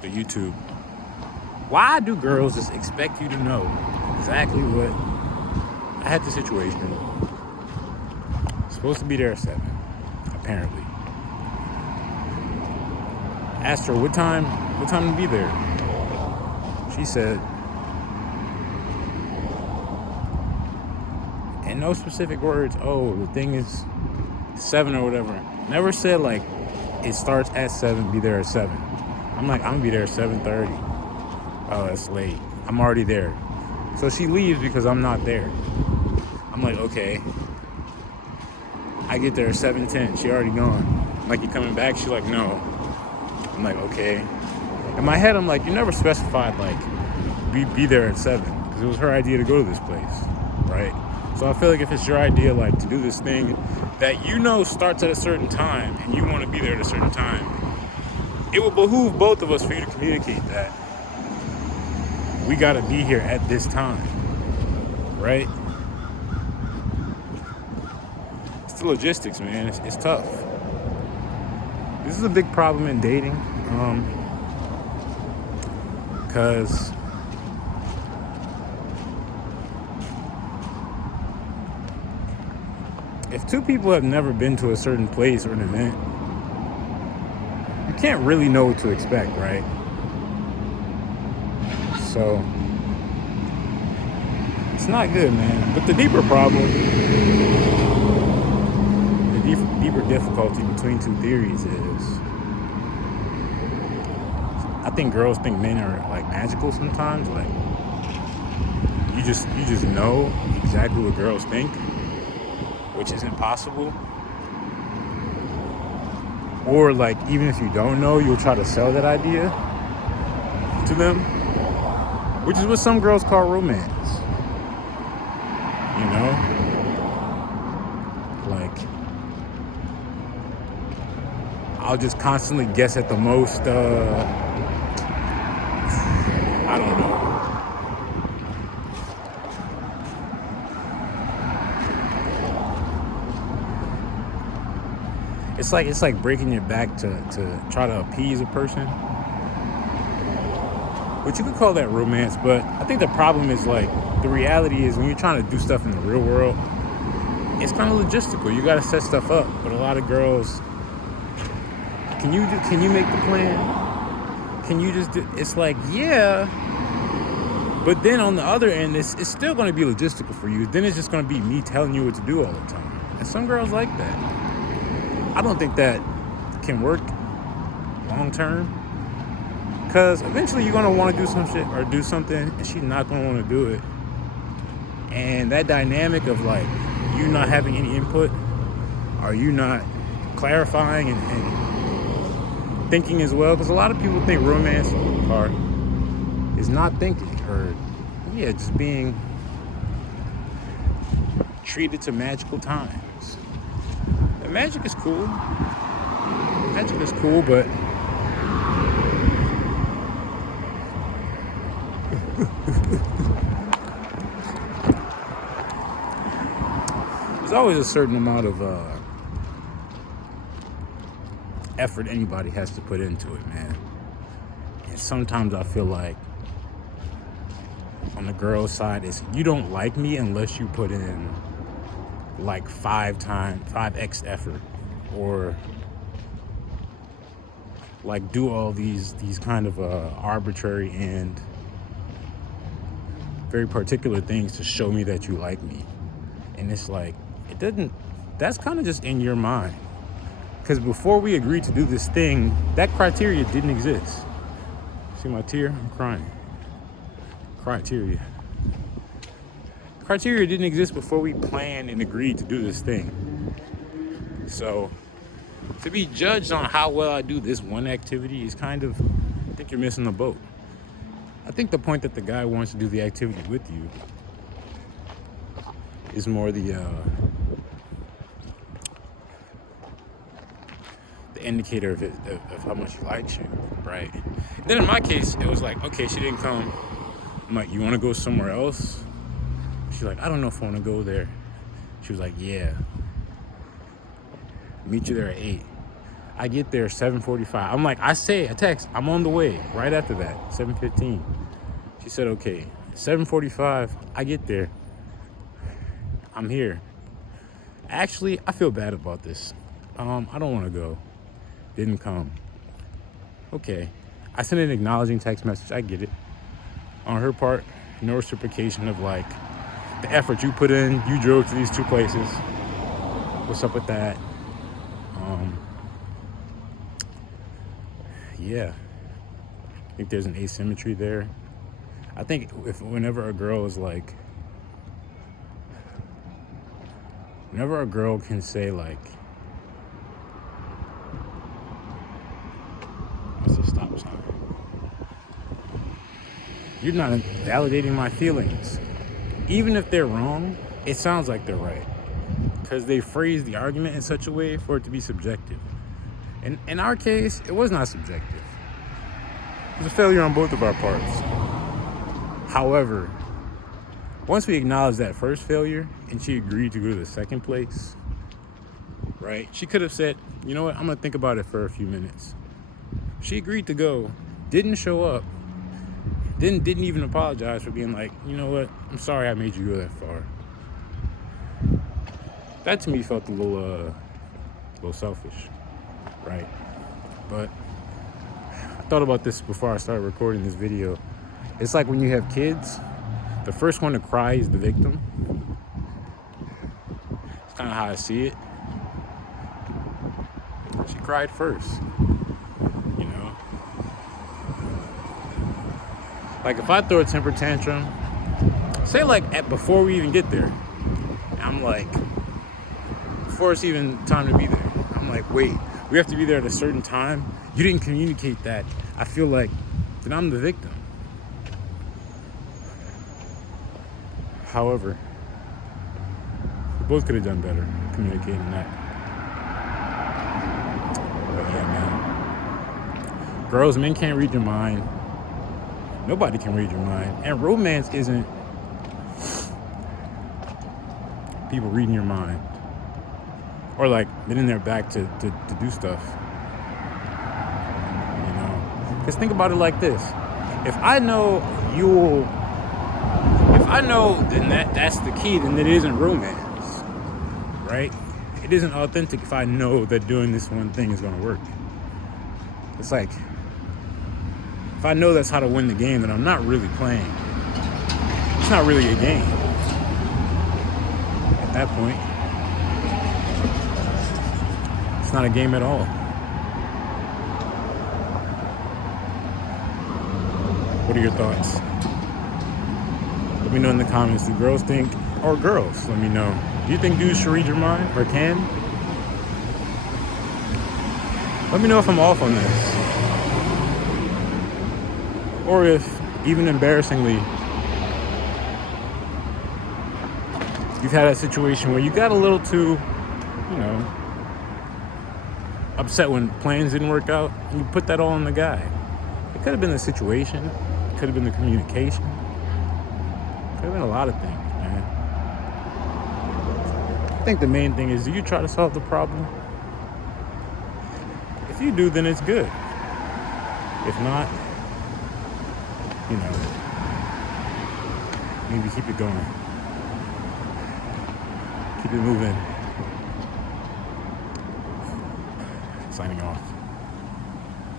the YouTube. Why do girls just expect you to know exactly what? I had the situation. Supposed to be there at 7, apparently. Asked her what time to be there. She said, in no specific words, oh, the thing is 7 or whatever. Never said like it starts at 7, be there at 7. I'm like, I'm gonna be there at 7:30. Oh, that's late. I'm already there. So she leaves because I'm not there. I'm like, okay. I get there at 7:10. She already gone. I'm like, you coming back? She's like, no. I'm like, okay. In my head, I'm like, you never specified like be there at 7 because it was her idea to go to this place, right? So I feel like if it's your idea, like to do this thing that you know starts at a certain time and you want to be there at a certain time, it would behoove both of us for you to communicate that we got to be here at this time, right? It's the logistics, man. It's tough. This is a big problem in dating, because if two people have never been to a certain place or an event, you can't really know what to expect, right? So it's not good, man. But the deeper problem, the deeper difficulty between two theories is, I think girls think men are like magical sometimes. Like you just know exactly what girls think, which isn't possible. Or like even if you don't know, you'll try to sell that idea to them, which is what some girls call romance. You know? Like, I'll just constantly guess at the most, I don't know. It's like breaking your back to try to appease a person. Which you could call that romance, but I think the problem is like the reality is when you're trying to do stuff in the real world, it's kind of logistical. You got to set stuff up, but a lot of girls, can you make the plan? Can you just do? It's like, yeah, but then on the other end, it's still going to be logistical for you. Then it's just going to be me telling you what to do all the time, and some girls like that. I don't think that can work long term. Because eventually you're going to want to do some shit or do something and she's not going to want to do it. And that dynamic of like you not having any input or you not clarifying and thinking as well. Because a lot of people think romance is not thinking or, yeah, just being treated to magical times. And magic is cool. Magic is cool, but there's always a certain amount of effort anybody has to put into it, man. And sometimes I feel like on the girl's side, it's you don't like me unless you put in like 5x effort, or like do all these kind of arbitrary and very particular things to show me that you like me. And it's like, that's kind of just in your mind. Because before we agreed to do this thing, that criteria didn't exist. See my tear? I'm crying. Criteria didn't exist before we planned and agreed to do this thing. So to be judged on how well I do this one activity is kind of, I think you're missing the boat. I think the point that the guy wants to do the activity with you is more the indicator of how much he likes you, right? And then in my case, it was like, okay, she didn't come. I'm like, you want to go somewhere else? She's like, I don't know if I want to go there. She was like, yeah. Meet you there at 8. I get there 7:45. I'm like, I text, I'm on the way. Right after that, 7:15. She said, okay. 7:45, I get there. I'm here. Actually, I feel bad about this. I don't want to go. Didn't come. Okay. I sent an acknowledging text message. I get it. On her part, no reciprocation of like the effort you put in. You drove to these two places. What's up with that? Yeah. I think there's an asymmetry there. I think whenever a girl can say like, what's the stop sign? You're not validating my feelings. Even if they're wrong, it sounds like they're right. Because they phrase the argument in such a way for it to be subjective. And in our case, it was not subjective. It was a failure on both of our parts. However, once we acknowledged that first failure and she agreed to go to the second place, right? She could have said, you know what, I'm going to think about it for a few minutes. She agreed to go, didn't show up, didn't even apologize for being like, you know what, I'm sorry I made you go that far. That to me felt a little selfish, right? But I thought about this before I started recording this video. It's like when you have kids, the first one to cry is the victim. It's kind of how I see it. She cried first, you know? Like if I throw a temper tantrum, say like before we even get there, I'm like, before it's even time to be there, I'm like, wait, we have to be there at a certain time. You didn't communicate that. I feel like that I'm the victim. However, we both could have done better communicating that. But yeah, man. Girls, men can't read your mind. Nobody can read your mind. And romance isn't people reading your mind. Or like bending their back to do stuff. You know? Because think about it like this. If I know then that's the key, then it isn't romance, right? It isn't authentic if I know that doing this one thing is going to work. It's like, if I know that's how to win the game, then I'm not really playing. It's not really a game at that point. It's not a game at all. What are your thoughts? Let me know in the comments. Do girls think, or girls, let me know. Do you think dudes should read your mind, or can? Let me know if I'm off on this. Or if, even embarrassingly, you've had a situation where you got a little too, upset when plans didn't work out, and you put that all on the guy. It could have been the situation. It could have been the communication. Could have been a lot of things, man. I think the main thing is, do you try to solve the problem? If you do, then it's good. If not, maybe keep it going. Keep it moving. Signing off.